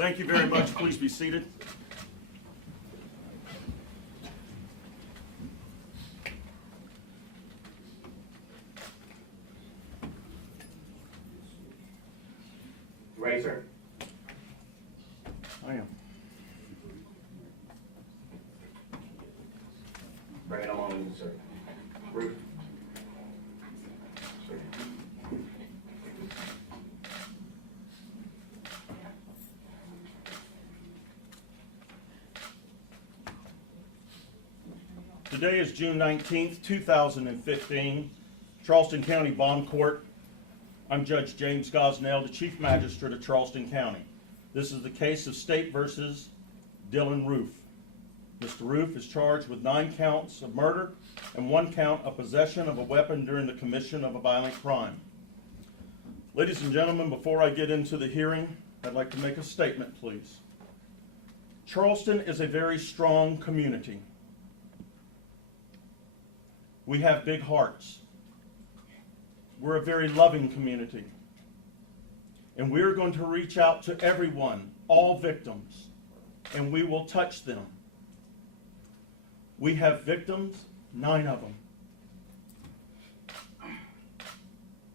Thank you very much. Please be seated. Ready, sir? I am. Bring it along, sir. Roof. Sir. Today is June 19th, 2015, Charleston County Bond Court. I'm Judge James Gosnell, the Chief Magistrate of Charleston County. This is the case of State versus Dylann Roof. Mr. Roof is charged with 9 counts of murder and 1 count of possession of a weapon during the commission of a violent crime. Ladies and gentlemen, before I get into the hearing, I'd like to make a statement, please. Charleston is a very strong community. We have big hearts. We're a very loving community. And we're going to reach out to everyone, all victims, and we will touch them. We have victims, 9 of them.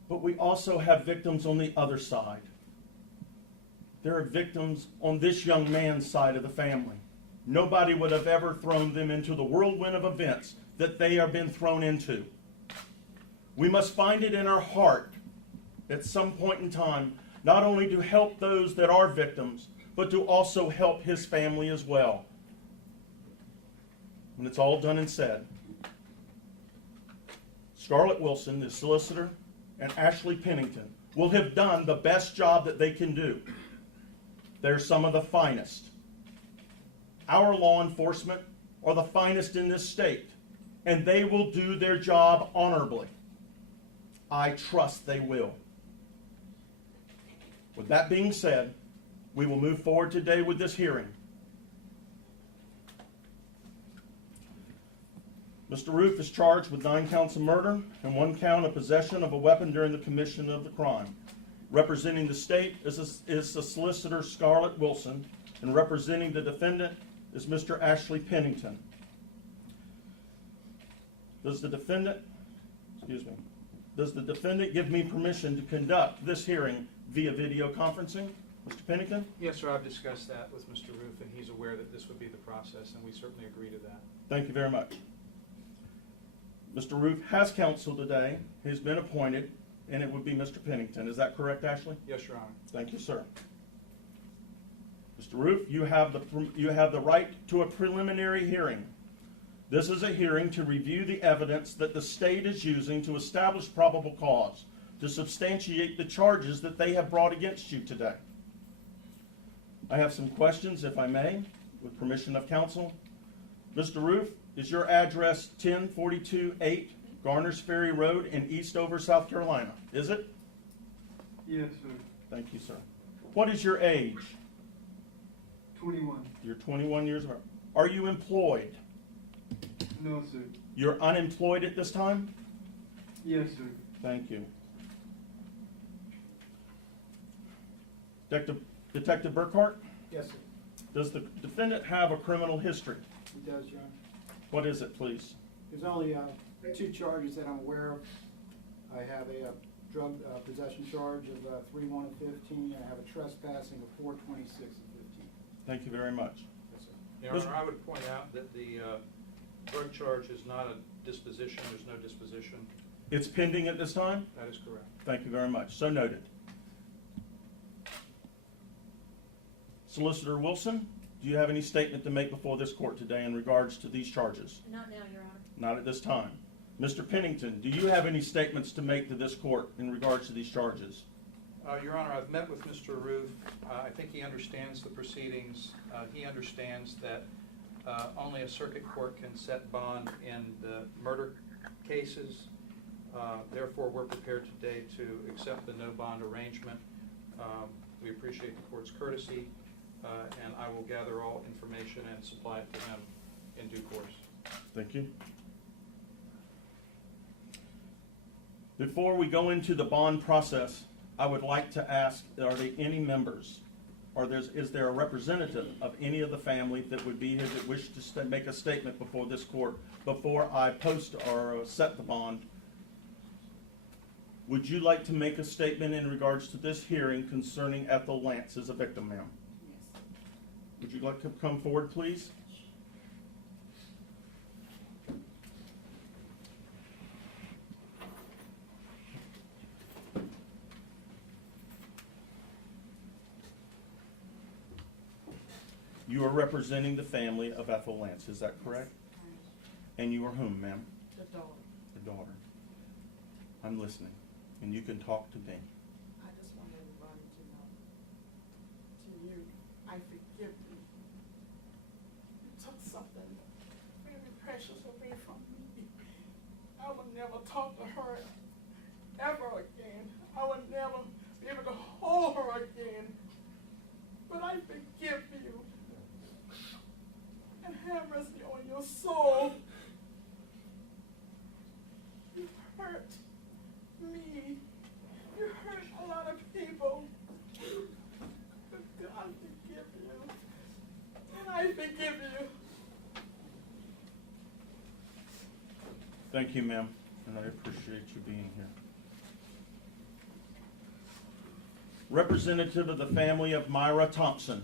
But we also have victims on the other side. There are victims on this young man's side of the family. Nobody would have ever thrown them into the whirlwind of events that they have been thrown into. We must find it in our heart at some point in time, not only to help those that are victims, but to also help his family as well. When it's all done and said, Scarlett Wilson, the solicitor, and Ashley Pennington will have done the best job that they can do. They're some of the finest. Our law enforcement are the finest in this state, and they will do their job honorably. I trust they will. With that being said, we will move forward today with this hearing. Mr. Roof is charged with 9 counts of murder and 1 count of possession of a weapon during the commission of the crime. Representing the state is the solicitor Scarlett Wilson, and representing the defendant is Mr. Ashley Pennington. Does the defendant give me permission to conduct this hearing via video conferencing? Mr. Pennington? Yes, sir. I've discussed that with Mr. Roof, and he's aware that this would be the process, and we certainly agree to that. Thank you very much. Mr. Roof has counsel today. He's been appointed, and it would be Mr. Pennington. Is that correct, Ashley? Yes, Your Honor. Thank you, sir. Mr. Roof, you have the right to a preliminary hearing. This is a hearing to review the evidence that the state is using to establish probable cause to substantiate the charges that they have brought against you today. I have some questions, if I may, with permission of counsel. Mr. Roof, is your address 10428 Garners Ferry Road in Eastover, South Carolina? Is it? Yes, sir. Thank you, sir. What is your age? 21. You're 21 years old. Are you employed? No, sir. You're unemployed at this time? Yes, sir. Thank you. Detective Burkhart, Yes, sir. does the defendant have a criminal history? He does, Your Honor. What is it, please? There's only 2 charges that I'm aware of. I have a drug possession charge of 3-1 of 15, and I have a trespassing of 4-26 of 15. Thank you very much. Yes, sir. Your Honor, I would point out that the drug charge is not a disposition. There's no disposition. It's pending at this time? That is correct. Thank you very much. So noted. Solicitor Wilson, do you have any statement to make before this court today in regards to these charges? Not now, Your Honor. Not at this time. Mr. Pennington, do you have any statements to make to this court in regards to these charges? Your Honor, I've met with Mr. Roof. I think he understands the proceedings. He understands that only a circuit court can set bond in the murder cases. Therefore, we're prepared today to accept the no bond arrangement. We appreciate the court's courtesy, and I will gather all information and supply it to him in due course. Thank you. Before we go into the bond process, I would like to ask, are there any members is there a representative of any of the family that would be here that wished to make a statement before this court before I post or set the bond? Would you like to make a statement in regards to this hearing concerning Ethel Lance as a victim, ma'am? Yes. Would you like to come forward, please? You are representing the family of Ethel Lance, is that correct? And you are whom, ma'am? The daughter. The daughter. I'm listening, and you can talk to me. I just want everybody to know, to you, I forgive you. You took something very precious away from me. I will never talk to her ever again. I will never be able to hold her again. But I forgive you. And have mercy on your soul. You hurt me. You hurt a lot of people. But God forgive you. And I forgive you. Thank you, ma'am, and I appreciate you being here. Representative of the family of Myra Thompson.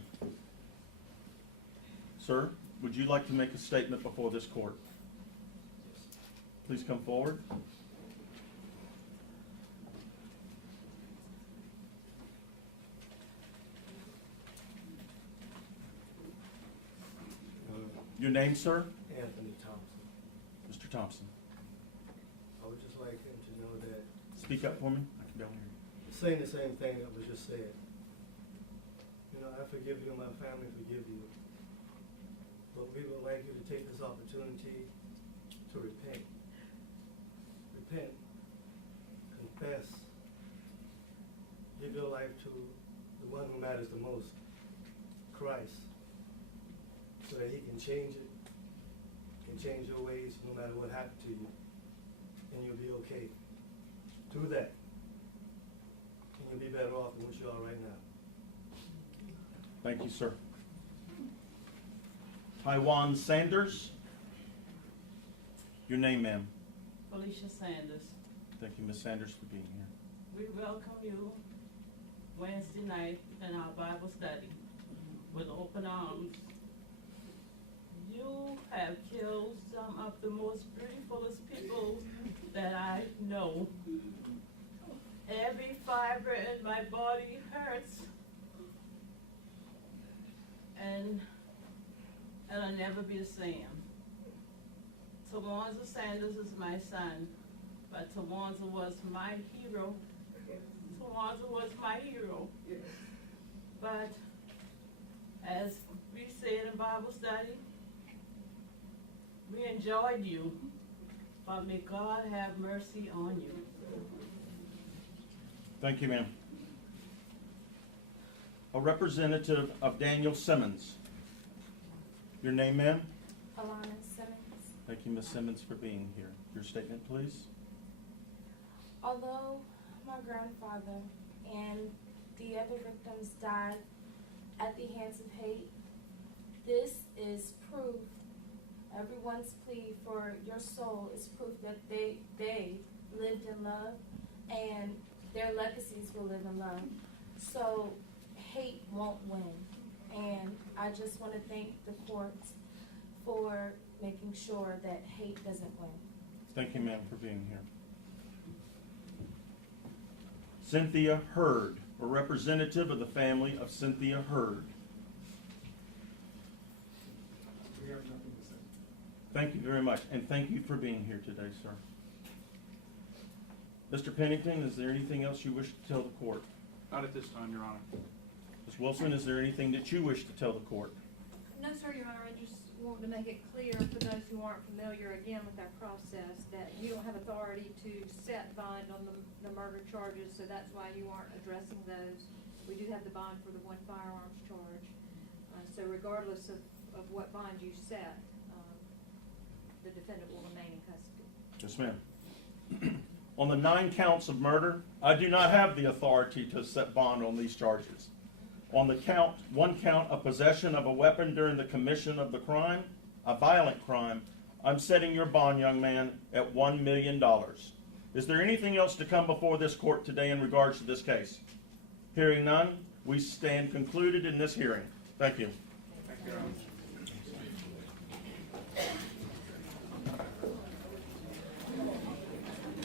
Sir, would you like to make a statement before this court? Please come forward. Your name, sir? Anthony Thompson. Mr. Thompson. I would just like him to know that, Speak up for me. I can barely hear you. saying the same thing that was just said. You know, I forgive you and my family forgive you. But we would like you to take this opportunity to repent. Repent. Confess. Give your life to the one who matters the most, Christ. So that he can change it, can change your ways no matter what happened to you, and you'll be okay. Do that, and you'll be better off than what you are right now. Thank you, sir. Taiwan Sanders. Your name, ma'am. Felicia Sanders. Thank you, Ms. Sanders, for being here. We welcome you Wednesday night in our Bible study with open arms. You have killed some of the most beautifulest people that I know. Every fiber in my body hurts. And I'll never be the same. Tawanza Sanders is my son, but Tawanza was my hero. Tawanza was my hero. But as we said in Bible study, we enjoyed you, but may God have mercy on you. Thank you, ma'am. A representative of Daniel Simmons. Your name, ma'am? Alana Simmons. Thank you, Ms. Simmons, for being here. Your statement, please. Although my grandfather and the other victims died at the hands of hate, this is proof. Everyone's plea for your soul is proof that they lived in love and their legacies will live in love. So hate won't win. And I just want to thank the courts for making sure that hate doesn't win. Thank you, ma'am, for being here. Cynthia Hurd, a representative of the family of Cynthia Hurd. We have nothing to say. Thank you very much, and thank you for being here today, sir. Mr. Pennington, is there anything else you wish to tell the court? Not at this time, Your Honor. Ms. Wilson, is there anything that you wish to tell the court? No, sir, Your Honor, I just wanted to make it clear for those who aren't familiar again with our process that you don't have authority to set bond on the murder charges, so that's why you aren't addressing those. We do have the bond for the one firearms charge. So regardless of what bond you set, the defendant will remain in custody. Yes, ma'am. On the 9 counts of murder, I do not have the authority to set bond on these charges. On the one count of possession of a weapon during the commission of the crime, a violent crime, I'm setting your bond, young man, at $1 million. Is there anything else to come before this court today in regards to this case? Hearing none, we stand concluded in this hearing. Thank you. Thank you, Your Honor.